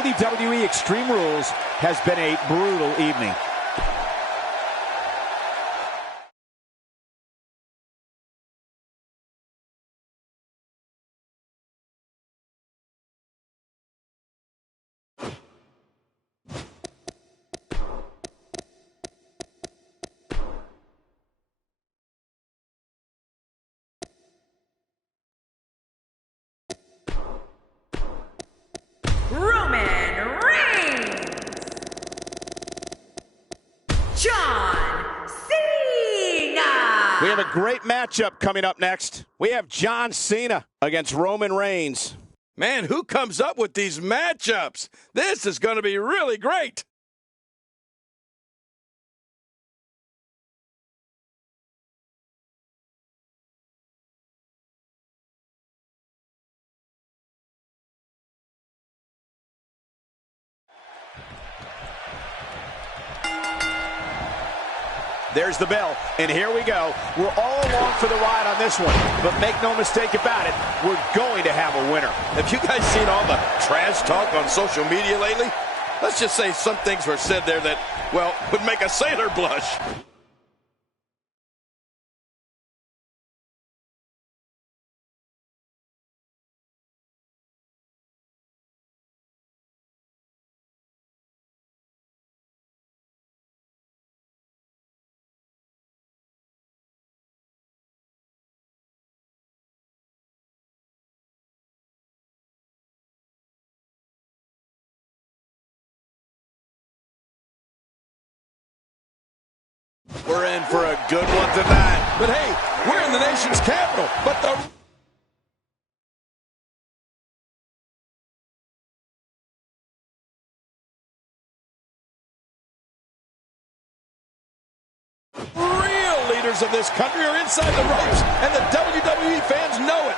WWE Extreme Rules has been a brutal evening. We have a great matchup coming up next. We have John Cena against Roman Reigns. Man, who comes up with these matchups? This is going to be really great. There's the bell, and here we go. We're all along for the ride on this one, but make no mistake about it, we're going to have a winner. Have you guys seen all the trash talk on social media lately? Let's just say some things were said there that, well, would make a sailor blush. We're in for a good one tonight. But hey, we're in the nation's capital. But the real leaders of this country are inside the ropes, and the WWE fans know it.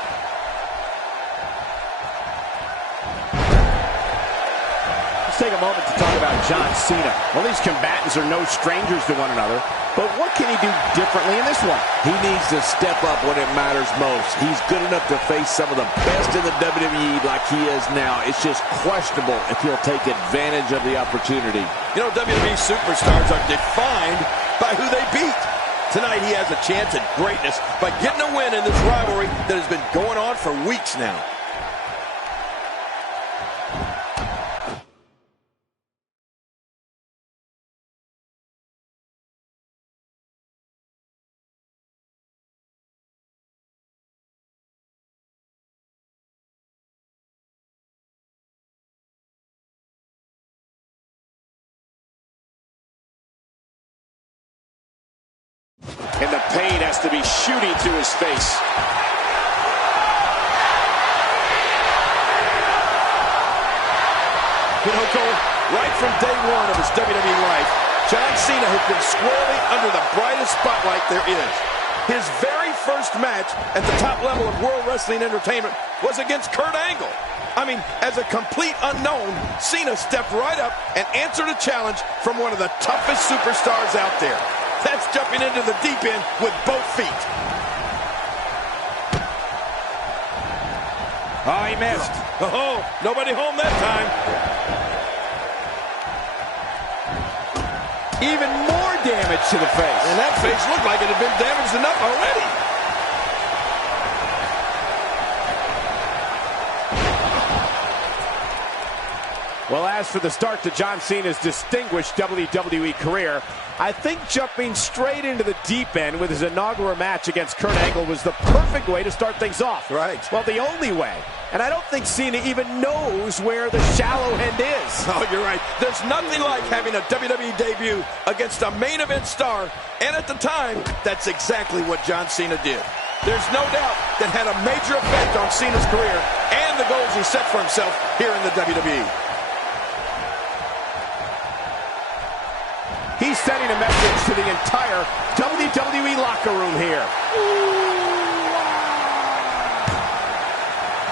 Let's take a moment to talk about John Cena. Well, these combatants are no strangers to one another, but what can he do differently in this one? He needs to step up when it matters most. He's good enough to face some of the best in the WWE like he is now. It's just questionable if he'll take advantage of the opportunity. You know, WWE superstars are defined by who they beat. Tonight he has a chance at greatness by getting a win in this rivalry that has been going on for weeks now. And the pain has to be shooting through his face. You know, Cole, right from day one of his WWE life, John Cena has been squarely under the brightest spotlight there is. His very first match at the top level of World Wrestling Entertainment was against Kurt Angle. I mean, as a complete unknown, Cena stepped right up and answered a challenge from one of the toughest superstars out there. That's jumping into the deep end with both feet. Oh, he missed. Oh, nobody home that time. Even more damage to the face. And that face looked like it had been damaged enough already. Well, as for the start to John Cena's distinguished WWE career, I think jumping straight into the deep end with his inaugural match against Kurt Angle was the perfect way to start things off. Right. Well, the only way. And I don't think Cena even knows where the shallow end is. Oh, you're right. There's nothing like having a WWE debut against a main event star, and at the time, that's exactly what John Cena did. There's no doubt that had a major effect on Cena's career and the goals he set for himself here in the WWE. He's sending a message to the entire WWE locker room here.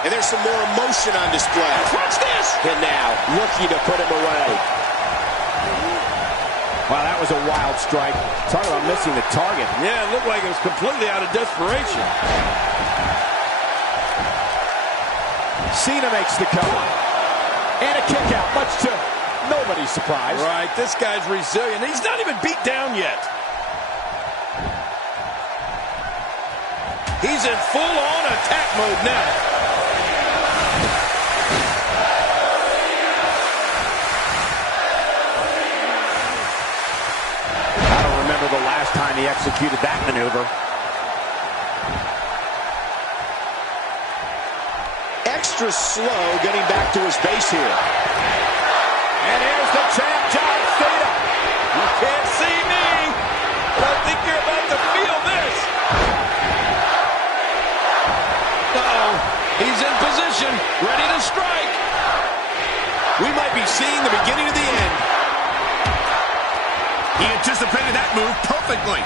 And there's some more emotion on display. Watch this! And now, looking to put him away. Wow, that was a wild strike. Talk about missing the target. Yeah, it looked like it was completely out of desperation. Cena makes the cover. And a kick out, much to nobody's surprise. Right, this guy's resilient. He's not even beat down yet. He's in full-on attack mode now. I don't remember the last time he executed that maneuver. Extra slow getting back to his base here. And here's the champ, John Cena. You can't see me, but I think you're about to feel this. Uh-oh, he's in position, ready to strike. We might be seeing the beginning of the end. He anticipated that move perfectly.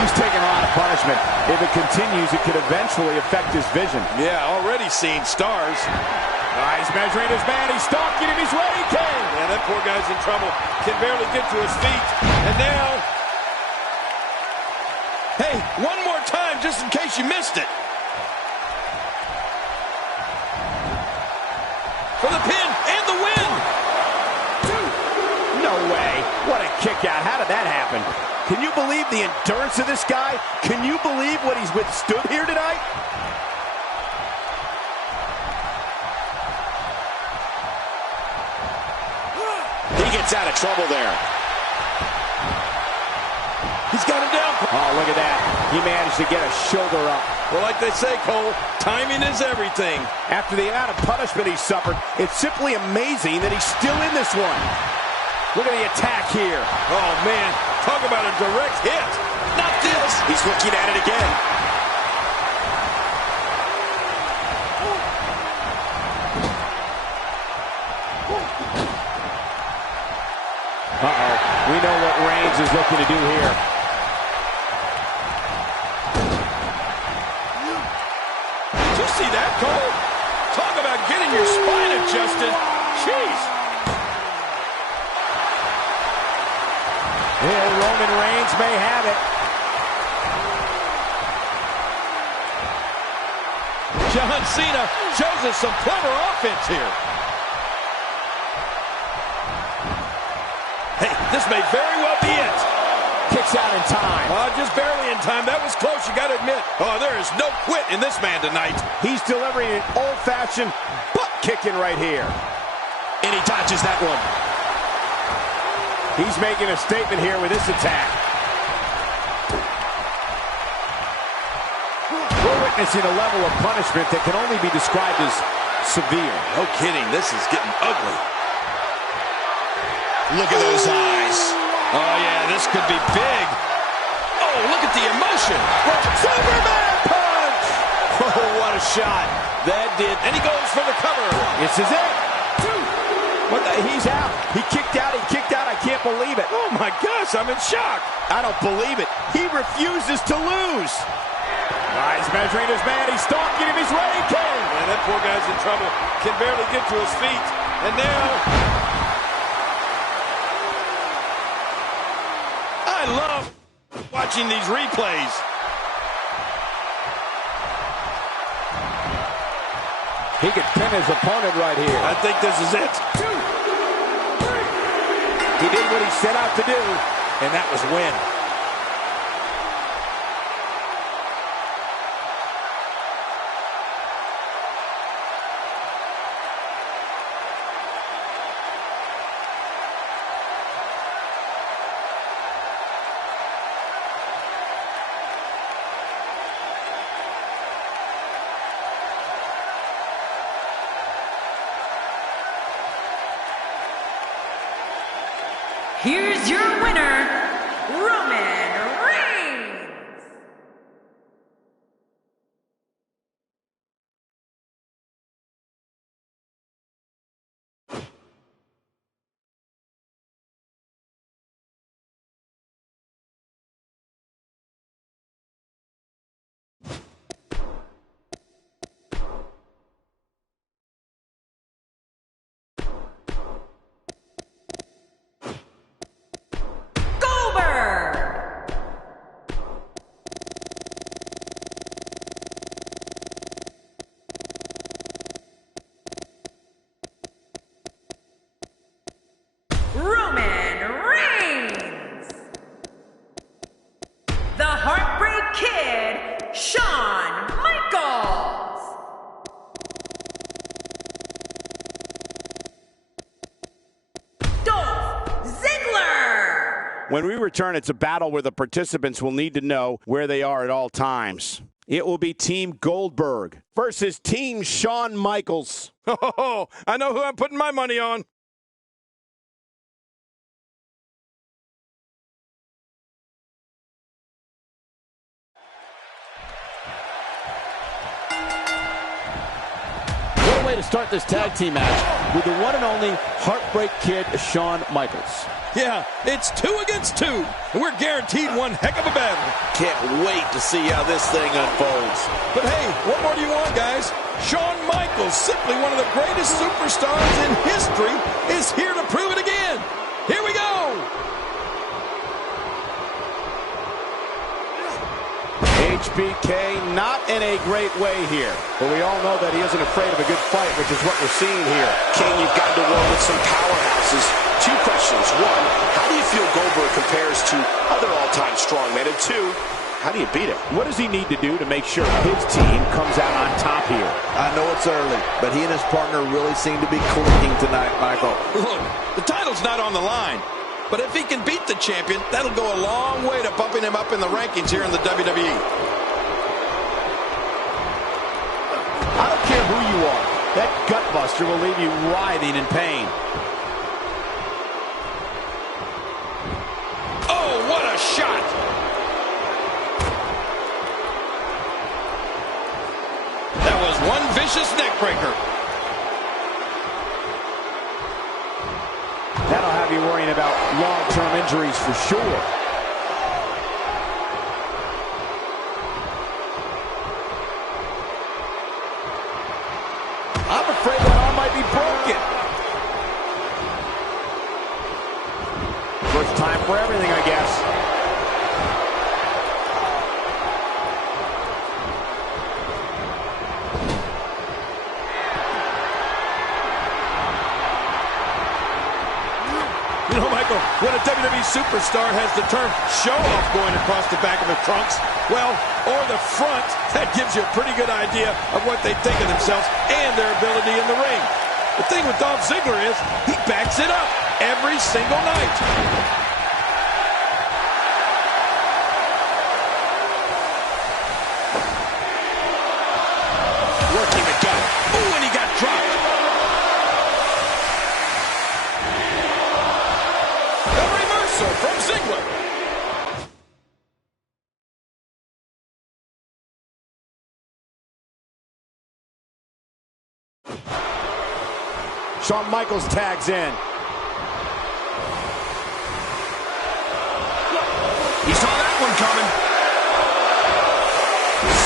He's taking a lot of punishment. If it continues, it could eventually affect his vision. Yeah, already seeing stars. He's measuring his man. He's stalking him. He's ready, King. Yeah, that poor guy's in trouble. Can barely get to his feet. And now... Hey, one more time, just in case you missed it. For the pin and the win. No way. What a kick out. How did that happen? Can you believe the endurance of this guy? Can you believe what he's withstood here tonight? He gets out of trouble there. He's got him down. Oh, look at that. He managed to get a shoulder up. Well, like they say, Cole, timing is everything. After the amount of punishment he suffered, it's simply amazing that he's still in this one. Look at the attack here. Oh, man. Talk about a direct hit. Not this. He's looking at it again. Uh-oh. We know what Reigns is looking to do here. Did you see that, Cole? Talk about getting your spine adjusted. Jeez. Yeah, Roman Reigns may have it. John Cena shows us some clever offense here. Hey, this may very well be it. Kicks out in time. Just barely in time. That was close, you got to admit. Oh, there is no quit in this man tonight. He's delivering an old-fashioned butt kicking right here. And he dodges that one. He's making a statement here with this attack. We're witnessing a level of punishment that can only be described as severe. No kidding, this is getting ugly. Look at those eyes. Oh, yeah, this could be big. Oh, look at the emotion. Superman punch! Oh, what a shot. That did. And he goes for the cover. This is it. What the? He's out. He kicked out. He kicked out. I can't believe it. Oh, my gosh, I'm in shock. I don't believe it. He refuses to lose. He's measuring his man. He's stalking him. He's ready, King. Man, that poor guy's in trouble. Can barely get to his feet. And now... I love watching these replays. He could pin his opponent right here. I think this is it. He did what he set out to do, and that was win. Here's your winner, Roman Reigns. When we return, it's a battle where the participants will need to know where they are at all times. It will be Team Goldberg versus Team Shawn Michaels. Oh, I know who I'm putting my money on. What a way to start this tag team match with the one and only Heartbreak Kid, Shawn Michaels. Yeah, it's 2 against 2, and we're guaranteed one heck of a battle. Can't wait to see how this thing unfolds. But hey, what more do you want, guys? Shawn Michaels, simply one of the greatest superstars in history, is here to prove it again. Here we go. HBK not in a great way here, but we all know that he isn't afraid of a good fight, which is what we're seeing here. King, you've got to war with some powerhouses. 2 questions. 1, how do you feel Goldberg compares to other all-time strongmen? And 2, how do you beat him? What does he need to do to make sure his team comes out on top here? I know it's early, but he and his partner really seem to be clicking tonight, Michael. Look, the title's not on the line, but if he can beat the champion, that'll go a long way to bumping him up in the rankings here in the WWE. I don't care who you are. That gut buster will leave you writhing in pain. Oh, what a shot! That was one vicious neck breaker. That'll have you worrying about long-term injuries for sure. I'm afraid that arm might be broken. First time for everything, I guess. You know, Michael, when a WWE superstar has the term show-off going across the back of his trunks, well, or the front, that gives you a pretty good idea of what they think of themselves and their ability in the ring. The thing with Dolph Ziggler is he backs it up every single night. Working the gut. Ooh, and he got dropped. A reversal from Ziggler. Shawn Michaels tags in. He saw that one coming.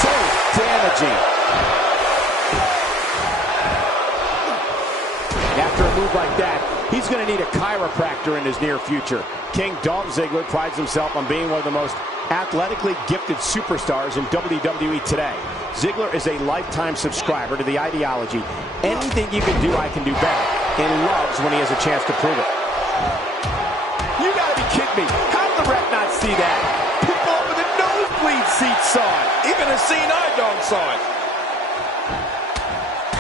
So damaging. After a move like that, he's going to need a chiropractor in his near future. King Dolph Ziggler prides himself on being one of the most athletically gifted superstars in WWE today. Ziggler is a lifetime subscriber to the ideology, anything you can do, I can do better, and loves when he has a chance to prove it. You gotta be kidding me. How did the ref not see that? People up in the nosebleed seat saw it. Even a seeing eye dog saw it.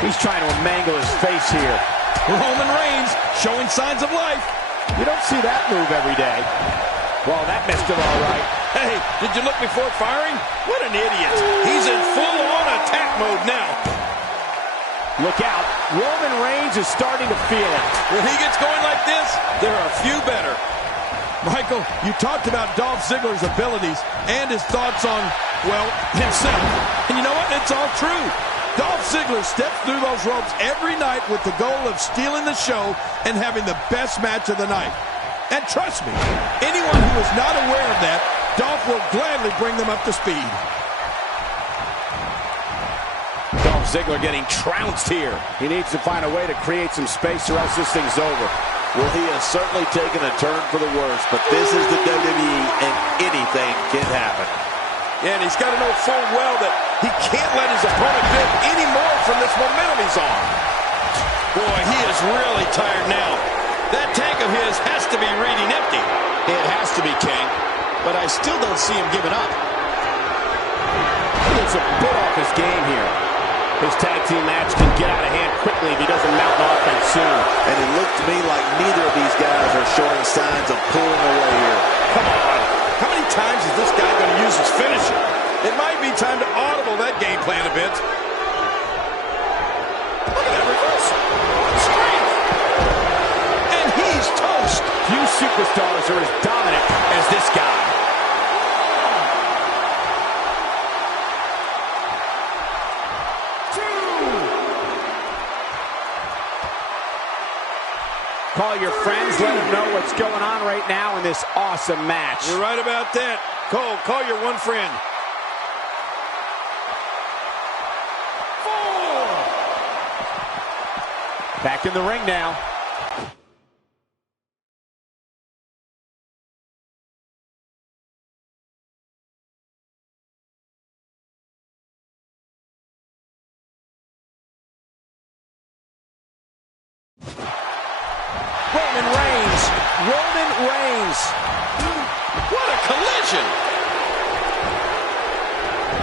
He's trying to mangle his face here. Roman Reigns showing signs of life. You don't see that move every day. Well, that missed him all right. Hey, did you look before firing? What an idiot. He's in full-on attack mode now. Look out. Roman Reigns is starting to feel it. When he gets going like this, there are a few better. Michael, you talked about Dolph Ziggler's abilities and his thoughts on, well, himself. And you know what? It's all true. Dolph Ziggler steps through those ropes every night with the goal of stealing the show and having the best match of the night. And trust me, anyone who is not aware of that, Dolph will gladly bring them up to speed. Dolph Ziggler getting trounced here. He needs to find a way to create some space or else this thing's over. Well, he has certainly taken a turn for the worse, but this is the WWE and anything can happen. And he's got to know full well that he can't let his opponent build any more from this momentum he's on. Boy, he is really tired now. That tank of his has to be reading empty. It has to be, King, but I still don't see him giving up. He looks a bit off his game here. His tag team match can get out of hand quickly if he doesn't mount an offense soon. And it looked to me like neither of these guys are showing signs of pulling away here. Come finisher. It might be time to audible that game plan a bit. Look at that reversal. What strength. And he's toast. Few superstars are as dominant as this guy. Call your friends, let them know what's going on right now in this awesome match. You're right about that. Cole, call your one friend. 4. Back in the ring now. Roman Reigns. What a collision.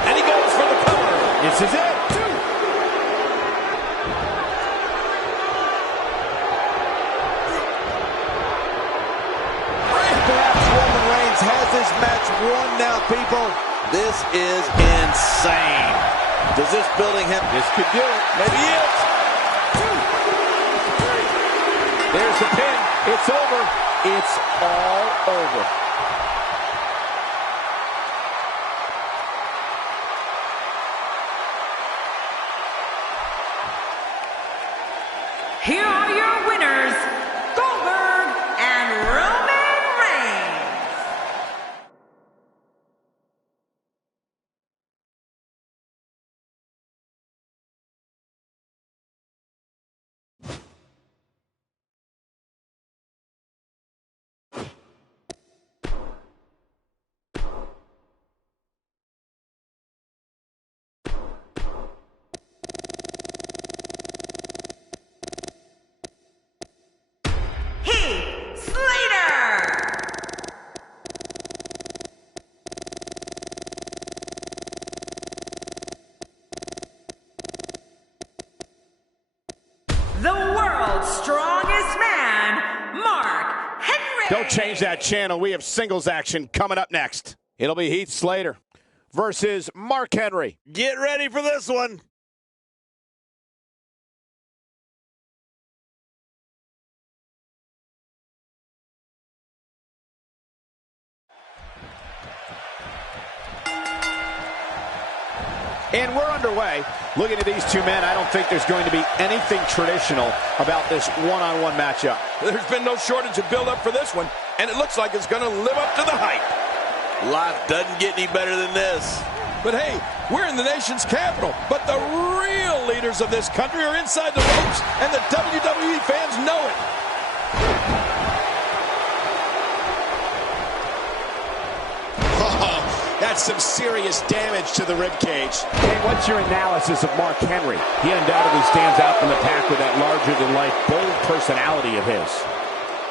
And he goes for the cover. This is it. Perhaps Roman Reigns has this match won now, people. This is insane. Does this building have... This could do it. Maybe it. There's the pin. It's over. It's all over. Here are your winners, Goldberg and Roman Reigns. Heath, Slater. The world's strongest man, Mark Henry. Don't change that channel. We have singles action coming up next. It'll be Heath Slater versus Mark Henry. Get ready for this one. And we're underway. Looking at these two men, I don't think there's going to be anything traditional about this one-on-one matchup. There's been no shortage of build-up for this one, and it looks like it's going to live up to the hype. Life doesn't get any better than this. But hey, we're in the nation's capital, but the real leaders of this country are inside the ropes, and the WWE fans know it. That's some serious damage to the ribcage. And what's your analysis of Mark Henry? He undoubtedly stands out from the pack with that larger-than-life, bold personality of his.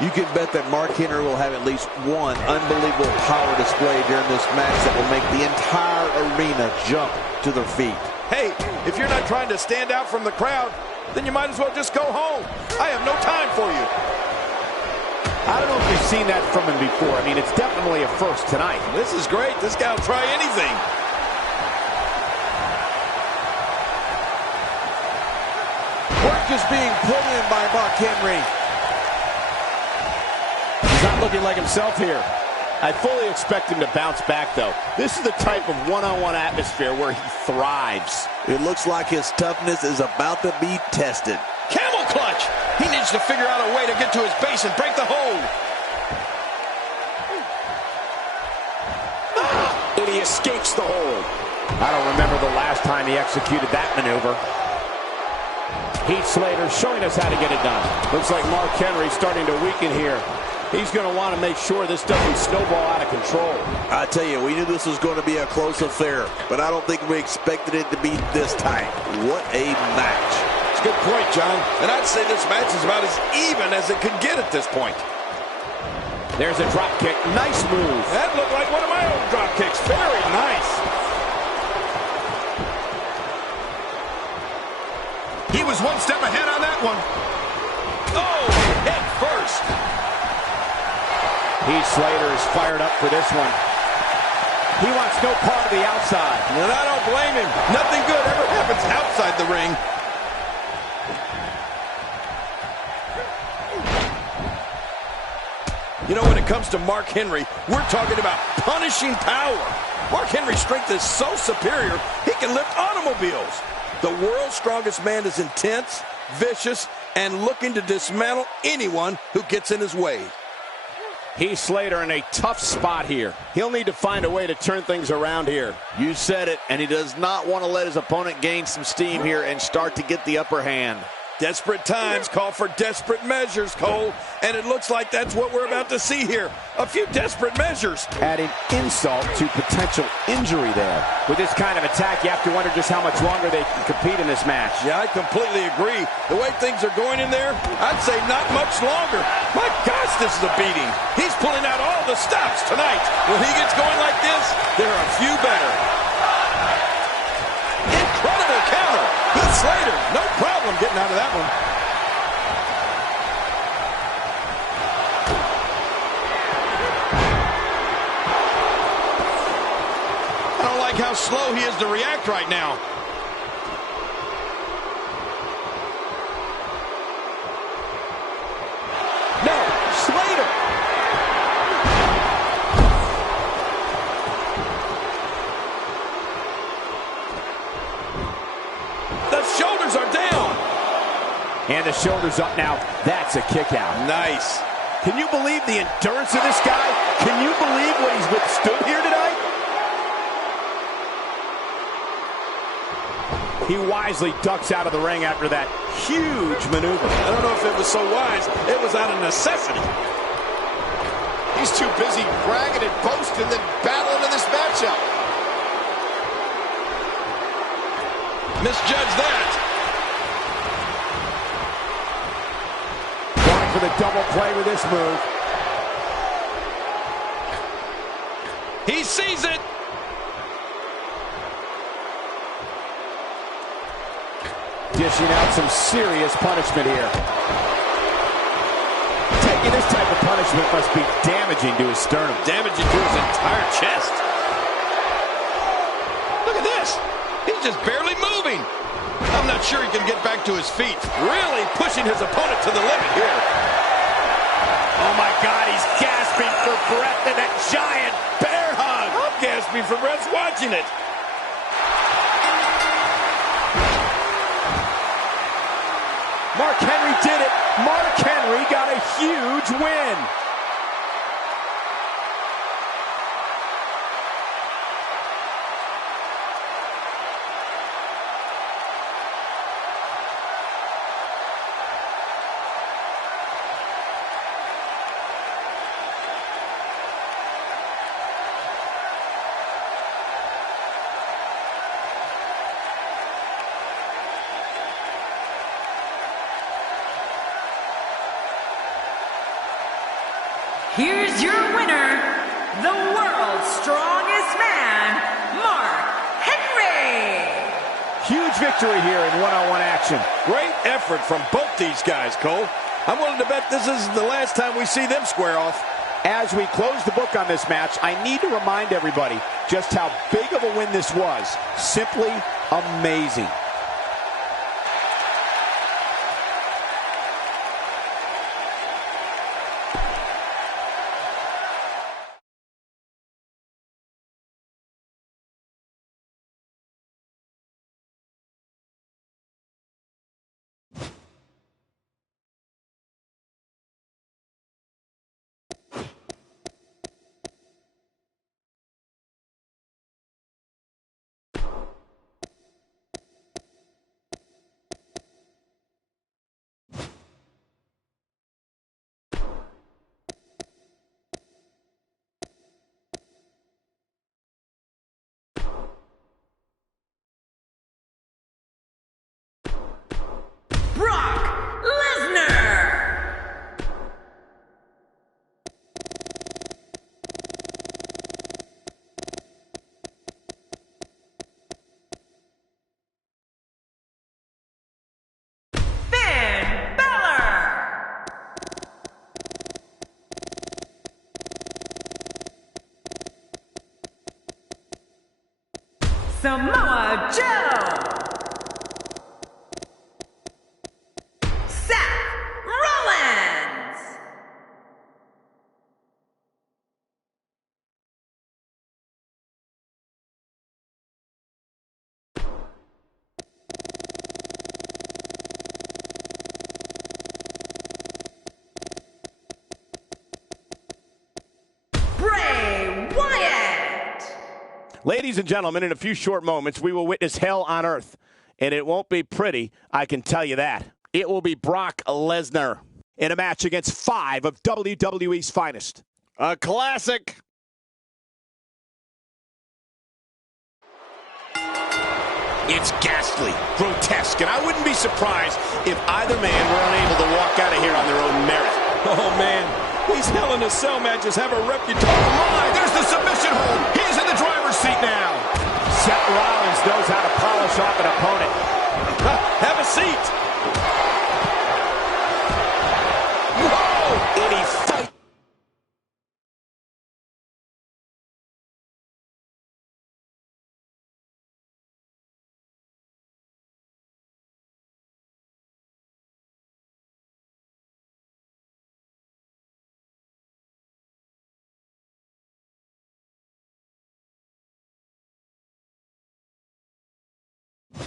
You can bet that Mark Henry will have at least one unbelievable power display during this match that will make the entire arena jump to their feet. Hey, if you're not trying to stand out from the crowd, then you might as well just go home. I have no time for you. I don't know if we've seen that from him before. I mean, it's definitely a first tonight. This is great. This guy will try anything. Work is being put in by Mark Henry. He's not looking like himself here. I fully expect him to bounce back, though. This is the type of one-on-one atmosphere where he thrives. It looks like his toughness is about to be tested. Camel clutch. He needs to figure out a way to get to his base and break the hold. And he escapes the hold. I don't remember the last time he executed that maneuver. Heath Slater showing us how to get it done. Looks like Mark Henry starting to weaken here. He's going to want to make sure this doesn't snowball out of control. I tell you, we knew this was going to be a close affair, but I don't think we expected it to be this tight. What a match. It's a good point, John. And I'd say this match is about as even as it could get at this point. There's a drop kick. Nice move. That looked like one of my own drop kicks. Very nice. He was one step ahead on that one. Oh, head first. Heath Slater is fired up for this one. He wants no part of the outside. And I don't blame him. Nothing good ever happens outside the ring. You know, when it comes to Mark Henry, we're talking about punishing power. Mark Henry's strength is so superior, he can lift automobiles. The world's strongest man is intense, vicious, and looking to dismantle anyone who gets in his way. Heath Slater in a tough spot here. He'll need to find a way to turn things around here. You said it, and he does not want to let his opponent gain some steam here and start to get the upper hand. Desperate times call for desperate measures, Cole, and it looks like that's what we're about to see here. A few desperate measures. Adding insult to potential injury there. With this kind of attack, you have to wonder just how much longer they can compete in this match. Yeah, I completely agree. The way things are going in there, I'd say not much longer. My gosh, this is a beating. He's pulling out all the stops tonight. When he gets going like this, there are a few better. Incredible counter. Heath Slater, no problem getting out of that one. I don't like how slow he is to react right now. No, Slater. The shoulders are down. And the shoulders up now. That's a kick out. Nice. Can you believe the endurance of this guy? Can you believe what he's withstood here tonight? He wisely ducks out of the ring after that huge maneuver. I don't know if it was so wise. It was out of necessity. He's too busy bragging and boasting than battling in this matchup. Misjudged that. Going for the double play with this move. He sees it. Dishing out some serious punishment here. Taking this type of punishment must be damaging to his sternum. Damaging to his entire chest. Look at this. He's just barely moving. I'm not sure he can get back to his feet. Really pushing his opponent to the limit here. Oh my God, he's gasping for breath in that giant bear hug. I'm gasping for breath watching it. Mark Henry did it. Mark Henry got a huge win. Here's your winner, the world's strongest man, Mark Henry. Huge victory here in one-on-one action. Great effort from both these guys, Cole. I'm willing to bet this isn't the last time we see them square off. As we close the book on this match, I need to remind everybody just how big of a win this was. Simply amazing. Samoa Joe. Seth Rollins. Bray Wyatt. Ladies and gentlemen, in a few short moments, we will witness hell on earth. And it won't be pretty, I can tell you that. It will be Brock Lesnar in a match against 5 of WWE's finest. A classic. It's ghastly, grotesque, and I wouldn't be surprised if either man were unable to walk out of here on their own merit. Oh, man. These Hell in a Cell matches have a reputation. Oh, my! There's the submission hold. He's in the driver's seat now. Seth Rollins knows how to polish off an opponent. Have a seat. Whoa! And he fights.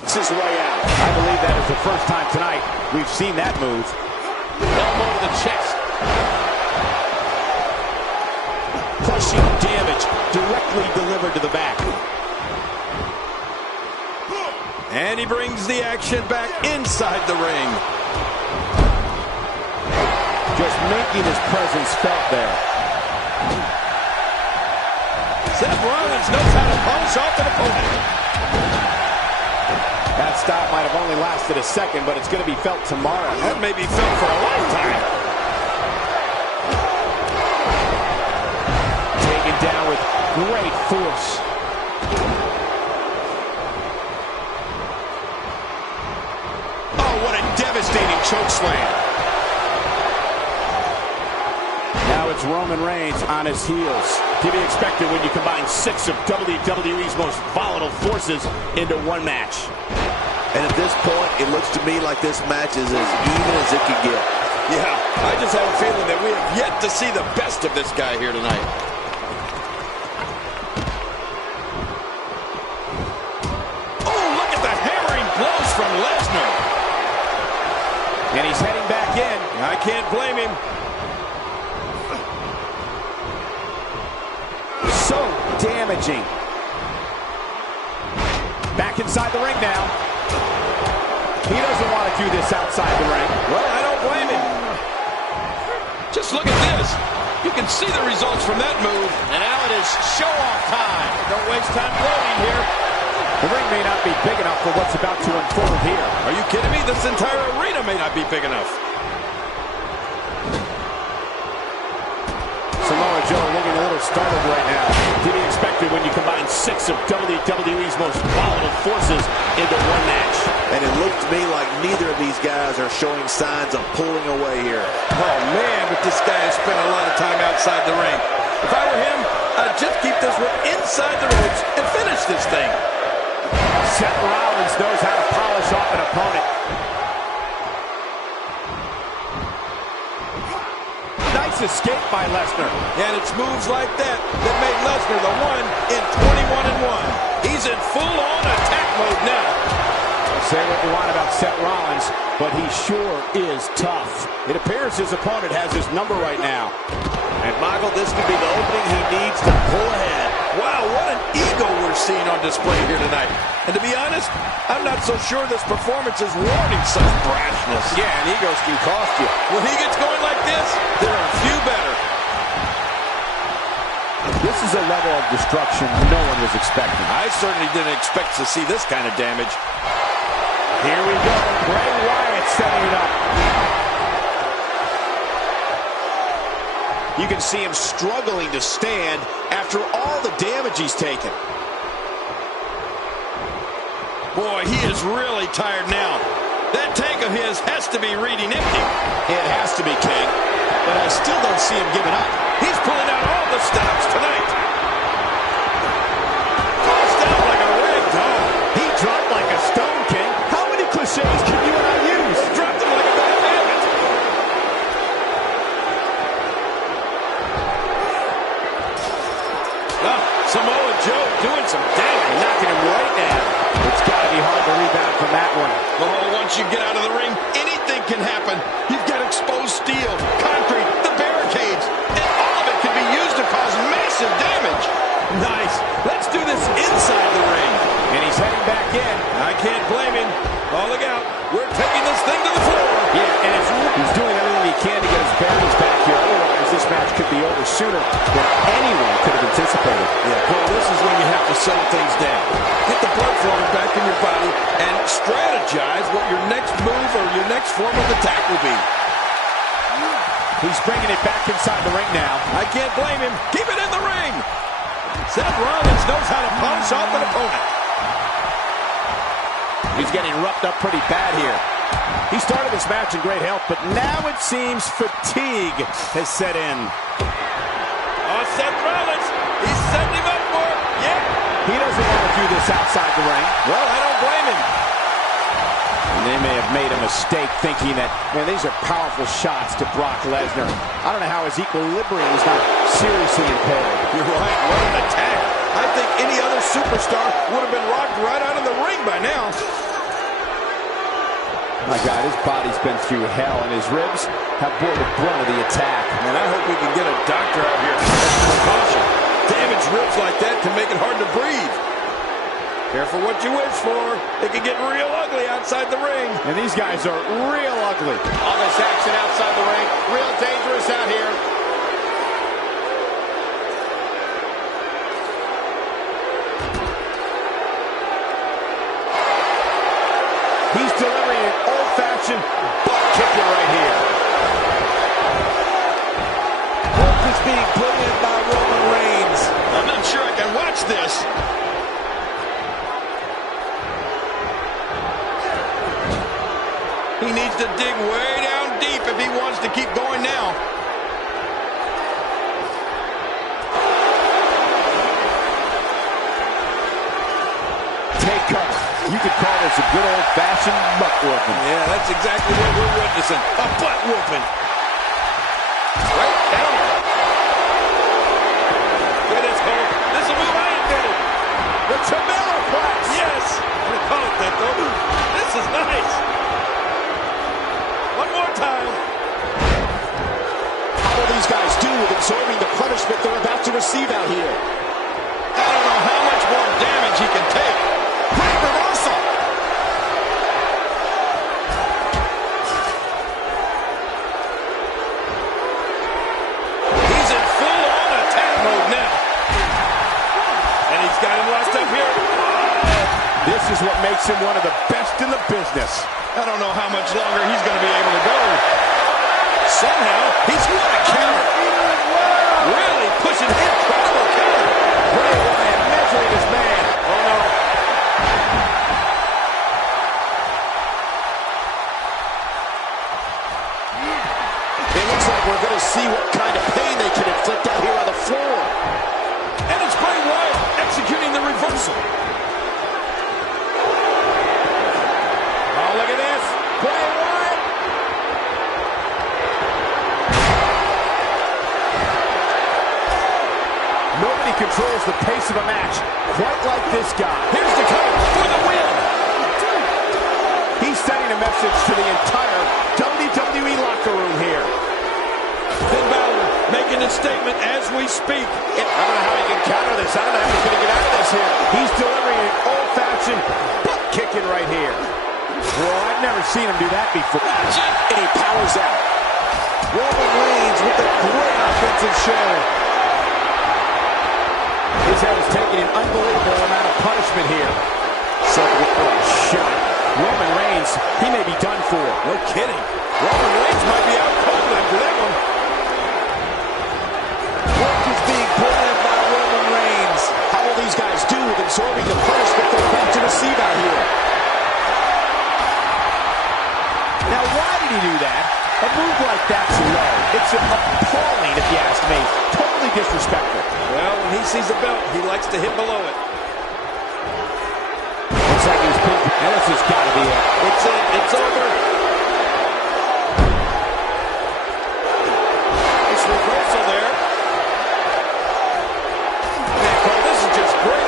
This is wayatt. I believe that is the first time tonight we've seen that move. Elbow to the chest. Crushing damage directly delivered to the back. And he brings the action back inside the ring. Just making his presence felt there. Seth Rollins knows how to polish off an opponent. That stop might have only lasted a second, but it's going to be felt tomorrow. That may be felt for a lifetime. Taken down with great force. Oh, what a devastating chokeslam. Now it's Roman Reigns on his heels. To be expected when you combine 6 of WWE's most volatile forces into one match. And at this point, it looks to me like this match is as even as it can get. Yeah, I just have a feeling that we have yet to see the best of this guy here tonight. Oh, look at the hammering blows from Lesnar. And he's heading back in. I can't blame him. So damaging. Back inside the ring now. He doesn't want to do this outside the ring. Well, I don't blame him. Just look at this. You can see the results from that move. And now it is show-off time. Don't waste time gloating here. The ring may not be big enough for what's about to unfold here. Are you kidding me? This entire arena may not be big enough. Samoa Joe looking a little startled right now. To be expected when you combine 6 of WWE's most volatile forces into one match. And it looks to me like neither of these guys are showing signs of pulling away here. Oh, man, but this guy has spent a lot of time outside the ring. If I were him, I'd just keep this one inside the ropes and finish this thing. Seth Rollins knows how to polish off an opponent. Nice escape by Lesnar. And it's moves like that that made Lesnar the one in 21-1. He's in full-on attack mode now. Say what you want about Seth Rollins, but he sure is tough. It appears his opponent has his number right now. And Michael, this could be the opening he needs to pull ahead. Wow, what an ego we're seeing on display here tonight. And to be honest, I'm not so sure this performance is warranting such brashness. Yeah, and egos can cost you. When he gets going like this, there are a few better. This is a level of destruction no one was expecting. I certainly didn't expect to see this kind of damage. Here we go. Bray Wyatt setting it up. You can see him struggling to stand after all the damage he's taken. Boy, he is really tired now. That tank of his has to be reading empty. It has to be, King. But I still don't see him giving up. He's pulling out all the stops tonight. Tossed out like a rag doll. Joe doing some damage. Knocking him right down. It's got to be hard to rebound from that one. Oh, once you get out of the ring, anything can happen. You've got exposed steel, concrete, the barricades, and all of it can be used to cause massive damage. Nice. Let's do this inside the ring. And he's heading back in. I can't blame him. Oh, look out. We're taking this thing to the floor. Yeah, and he's doing everything he can to get his bearings back here. Otherwise, this match could be over sooner than anyone could have anticipated. Yeah, Cole, this is when you have to settle things down. Get the blood flowing back in your body and strategize what your next move or your next form of attack will be. He's bringing it back inside the ring now. I can't blame him. Keep it in the ring. Seth Rollins knows how to polish off an opponent. He's getting roughed up pretty bad here. He started this match in great health, but now it seems fatigue has set in. Oh, Seth Rollins. He's setting him up for it. Yeah. He doesn't want to do this outside the ring. Well, I don't blame him. And they may have made a mistake thinking that, man, these are powerful shots to Brock Lesnar. I don't know how his equilibrium is not seriously impaired. You're right. What an attack. I think any other superstar would have been rocked right out of the ring by now. My God, his body's been through hell, and his ribs have bore the brunt of the attack. And I hope we can get a doctor out here as a precaution. Damaged ribs like that can make it hard to breathe. Careful what you wish for. It can get real ugly outside the ring. And these guys are real ugly. All this action outside the ring, real dangerous out here. He's delivering an old-fashioned butt kicking right here. Work is being put in by Roman Reigns. I'm not sure I can watch this. He needs to dig way down deep if he wants to keep going now. Take cover. You could call this a good old-fashioned butt whooping. Yeah, that's exactly what we're witnessing. A butt whooping. Right down. Look at this, Cole. This is a move I invented. The Samoa press. Yes. I'm going to call it that, though. This is nice. One more time. How will these guys do with absorbing the punishment they're about to receive out here? I don't know how much more damage he can take. Great reversal. He's in full-on attack mode now. And he's got him locked up here. This is what makes him one of the best in the business. I don't know how much longer he's going to be able to go. Somehow, he's going to counter. Really pushing incredible counter. Bray Wyatt measuring his man. Oh, no. It looks like we're going to see what kind of pain they can inflict out here on the floor. And it's Bray Wyatt executing the reversal. Oh, look at this. Bray Wyatt. Nobody controls the pace of a match quite like this guy. Here's the cover for the win. He's sending a message to the entire WWE locker room here. Finn Balor making a statement as we speak. I don't know how he can counter this. I don't know how he's going to get out of this here. He's delivering an old-fashioned butt kicking right here. Well, I've never seen him do that before. And he powers out. Roman Reigns with a great offensive show. His head is taking an unbelievable amount of punishment here. Seth with a shot. Roman Reigns, he may be done for. No kidding. Roman Reigns might be out cold after that one. Work is being put in by Roman Reigns. How will these guys do with absorbing the punishment they're about to receive out here? Now, why did he do that? A move like that's low. It's appalling, if you ask me. Totally disrespectful. Well, when he sees a belt, he likes to hit below it. Looks like he's pinned. And this has got to be it. It's it. It's over. Nice reversal there. Man, Cole, this is just great.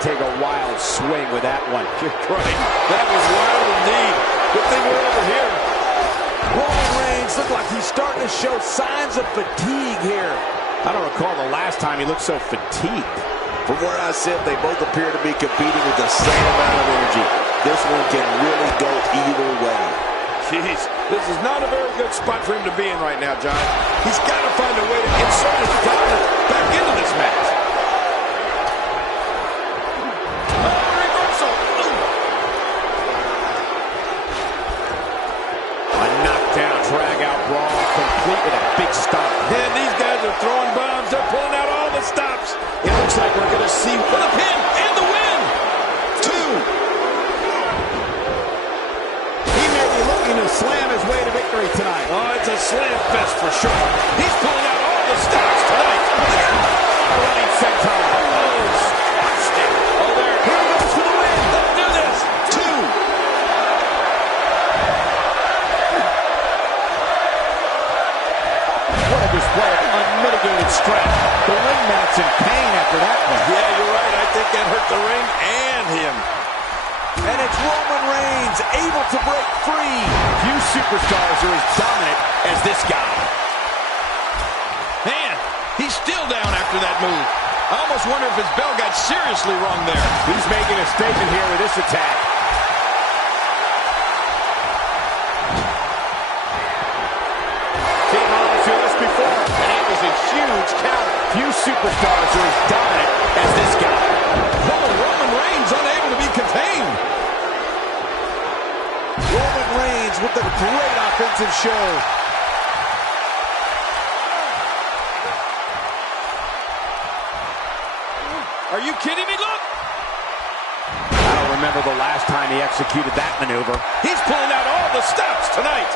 take a wild swing with that one. You're right. That was wild indeed. Good thing we're over here. Roman Reigns looked like he's starting to show signs of fatigue here. I don't recall the last time he looked so fatigued. From where I sit, they both appear to be competing with the same amount of energy. This one can really go either way. Jeez, this is not a very good spot for him to be in right now, John. He's got to find a way to insert his dominance back into this match. Reversal. A knockdown, drag-out brawl, complete with a big stop. And these guys are throwing bombs. They're pulling out all the stops. It looks like we're going to see For the pin and the win. 2. To slam his way to victory tonight. Oh, it's a slam fest for sure. He's pulling out all the stops tonight. Running senton. Oh, squashed it. Oh, there. Here he goes for the win. Let's do this. 2. What a display of unmitigated strength. The ring mat's in pain after that one. Yeah, you're right. I think that hurt the ring and him. And it's Roman Reigns able to break free. Few superstars are as dominant as this guy. Man, he's still down after that move. I almost wonder if his bell got seriously wrong there. He's making a statement here with this attack. Seen all this before. And it was a huge counter. Few superstars are as dominant as this guy. Oh, Roman Reigns unable to be contained. Roman Reigns with a great offensive show. Are you kidding me? Look! I don't remember the last time he executed that maneuver. He's pulling out all the stops tonight.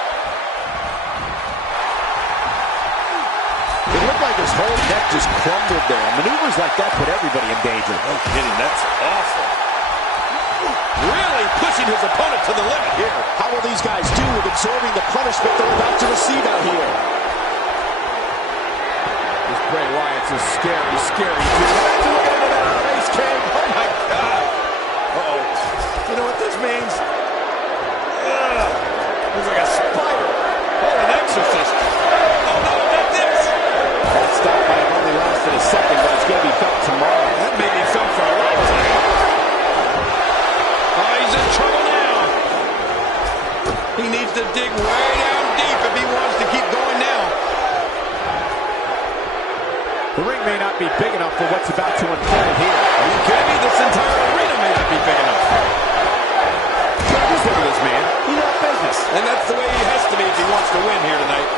It looked like his whole neck just crumbled there. Maneuvers like that put everybody in danger. No kidding, that's awful. Really pushing his opponent to the limit here. How will these guys do with absorbing the punishment they're about to receive out here? This Bray Wyatt's a scary, scary dude. Imagine looking into that face cam. Oh, my God. Uh-oh. You know what this means? Looks like a spider. Oh, an exorcist. Oh, no, not this. That stop might have only lasted a second, but it's going to be felt tomorrow. That may be felt for a lifetime. Oh, he's in trouble now. He needs to dig way down deep if he wants to keep going now. The ring may not be big enough for what's about to unfold here. Are you kidding me? This entire arena may not be big enough. Just look at this man. He's out of business. And that's the way he has to be if he wants to win here tonight.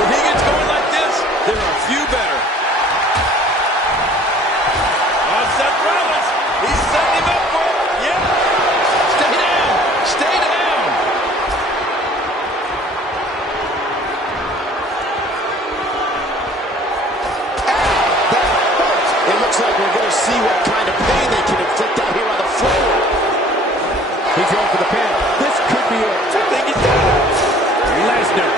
When he gets going like this, there are a few better. Oh, Seth Rollins. He's setting him up for it. Yep. Stay down. Stay down. It looks like we're going to see what kind of pain they can inflict out here on the floor. He's going for the pin. This could be it. I think he's done it. Lesnar.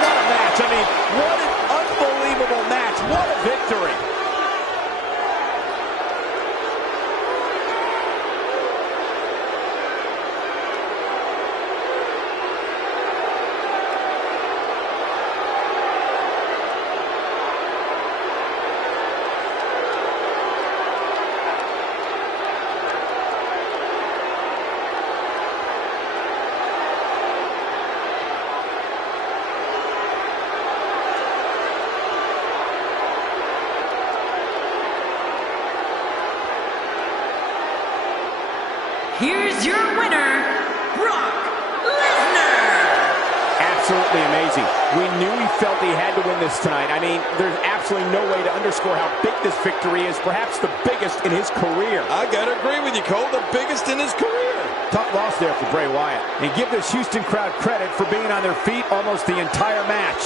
What a match. I mean, what an unbelievable match. What a victory. Here's your winner, Brock Lesnar. Absolutely amazing. We knew he felt he had to win this tonight. I mean, there's absolutely no way to underscore how big this victory is. Perhaps the biggest in his career. I got to agree with you, Cole. The biggest in his career. Tough loss there for Bray Wyatt. And give this Houston crowd credit for being on their feet almost the entire match.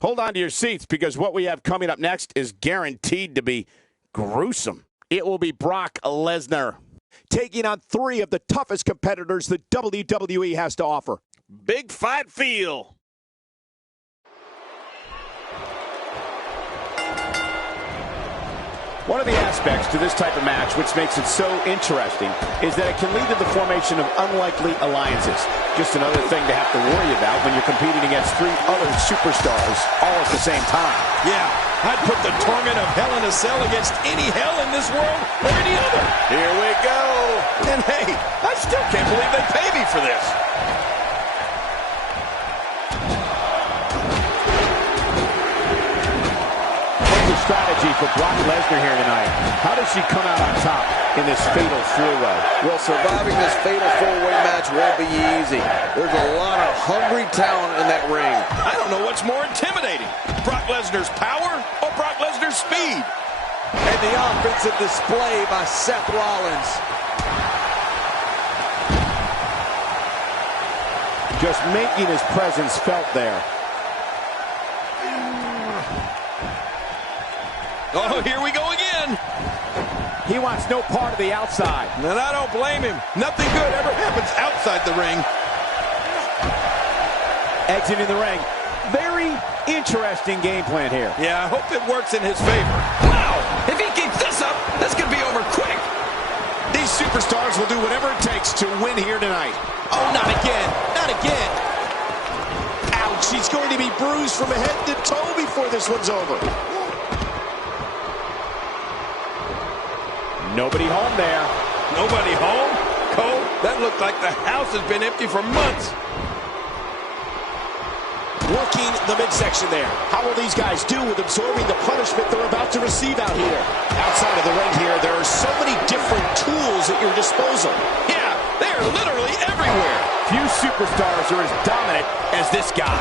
Hold on to your seats, because what we have coming up next is guaranteed to be gruesome. It will be Brock Lesnar taking on 3 of the toughest competitors the WWE has to offer. Big fight feel. One of the aspects to this type of match which makes it so interesting is that it can lead to the formation of unlikely alliances. Just another thing to have to worry about when you're competing against 3 other superstars all at the same time. Yeah, I'd put the torment of Hell in a Cell against any hell in this world or any other. Here we go. And hey, I still can't believe they pay me for this. Strategy for Brock Lesnar here tonight. How does she come out on top in this fatal 4-way? Well, surviving this fatal 4-way match won't be easy. There's a lot of hungry talent in that ring. I don't know what's more intimidating, Brock Lesnar's power or Brock Lesnar's speed. And the offensive display by Seth Rollins. Just making his presence felt there. Oh, here we go again. He wants no part of the outside. And I don't blame him. Nothing good ever happens outside the ring. Exiting the ring. Very interesting game plan here. Yeah, I hope it works in his favor. Wow! If he keeps this up, this could be over quick. These superstars will do whatever it takes to win here tonight. Oh, not again. Not again. Ouch. He's going to be bruised from head to toe before this one's over. Nobody home there. Nobody home? Cole, that looked like the house has been empty for months. Working the midsection there. How will these guys do with absorbing the punishment they're about to receive out here? Outside of the ring here, there are so many different tools at your disposal. Yeah, they're literally everywhere. Few superstars are as dominant as this guy.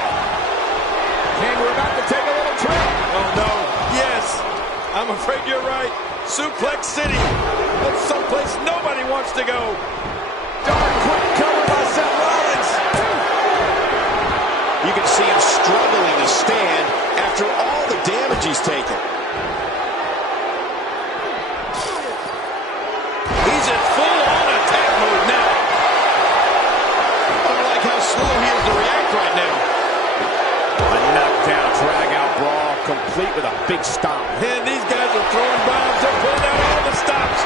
And we're about to take a little trip. Oh, no. Yes. I'm afraid you're right. Suplex City. That's someplace nobody wants to go. Darn quick cover by Seth Rollins. You can see him struggling to stand after all the damage he's taken. He's in full-on attack mode now. I don't like how slow he is to react right now. A knockdown, drag-out brawl, complete with a big stomp. And these guys are throwing bombs. They're pulling out all the stops.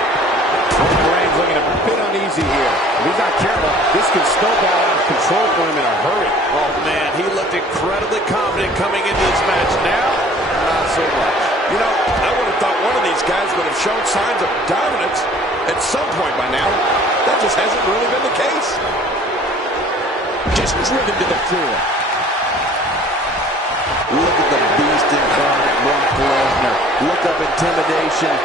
Roman Reigns looking a bit uneasy here. If he's not careful, this could snowball out of control for him in a hurry. Oh, man, he looked incredibly confident coming into this match. Now, not so much. You know, I would have thought one of these guys would have shown signs of dominance at some point by now. That just hasn't really been the case. Just driven to the floor. Look at the beast incarnate, Brock Lesnar. Look up intimidation.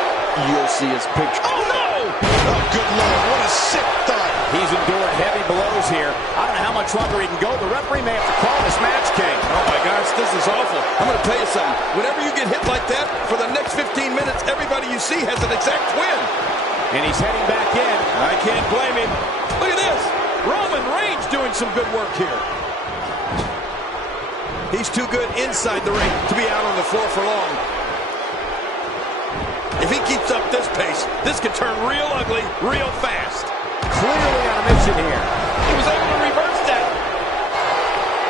You'll see his picture. Oh, no! Oh, good Lord, what a sick thought. He's endured heavy blows here. I don't know how much longer he can go. The referee may have to call this match, King. Oh, my gosh, this is awful. I'm going to tell you something. Whenever you get hit like that, for the next 15 minutes, everybody you see has an exact twin. And he's heading back in. I can't blame him. Look at this. Roman Reigns doing some good work here. He's too good inside the ring to be out on the floor for long. If he keeps up this pace, this could turn real ugly real fast. Clearly on a mission here. He was able to reverse that.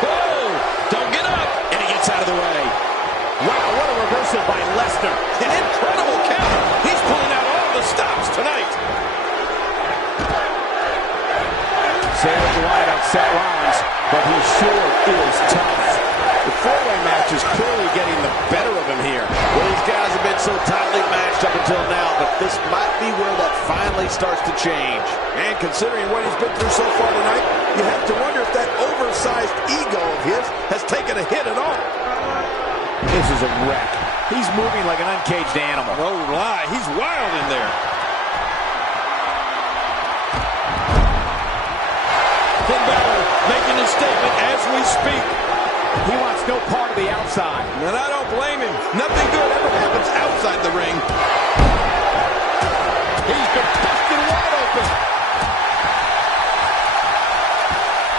Whoa! Don't get up. And he gets out of the way. Wow, what a reversal by Lesnar. An incredible counter. He's pulling out all the stops tonight. Sailor to line out Seth Rollins, but he sure is tough. The 4-way match is clearly getting the better of him here. Well, these guys have been so tightly matched up until now, but this might be where that finally starts to change. And considering what he's been through so far tonight, you have to wonder if that oversized ego of his has taken a hit at all. This is a wreck. He's moving like an uncaged animal. No lie, he's wild in there. Finn Balor making his statement as we speak. He wants no part of the outside. And I don't blame him. Nothing good ever happens outside the ring. He's been busted wide open.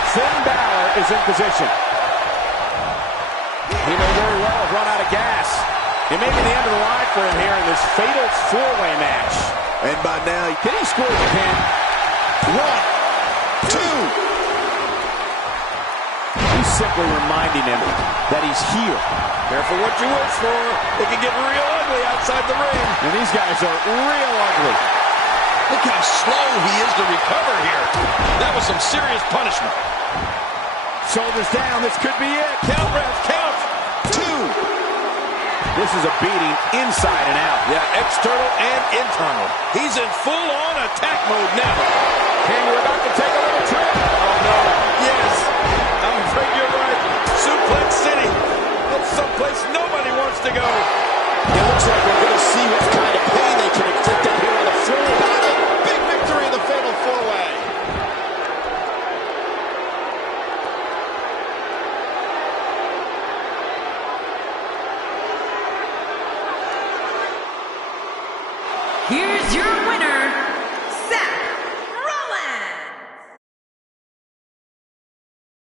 Finn Balor is in position. He may very well It may be the end of the line for him here in this fatal four-way match. And by now, Can he score the pin? 1, 2. He's simply reminding him that he's here. Careful what you wish for. It can get real ugly outside the ring. And these guys are real ugly. Look how slow he is to recover here. That was some serious punishment. Shoulders down. This could be it. Count, ref, count. 2. This is a beating inside and out. Yeah, external and internal. He's in full-on attack mode now. And we're about to take a little trip. Oh, no. Yes. I'm afraid you're right. Suplex City. That's someplace nobody wants to go. It looks like we're going to see what kind of pain they can inflict out here on the floor. Big victory in the fatal four-way. Here's your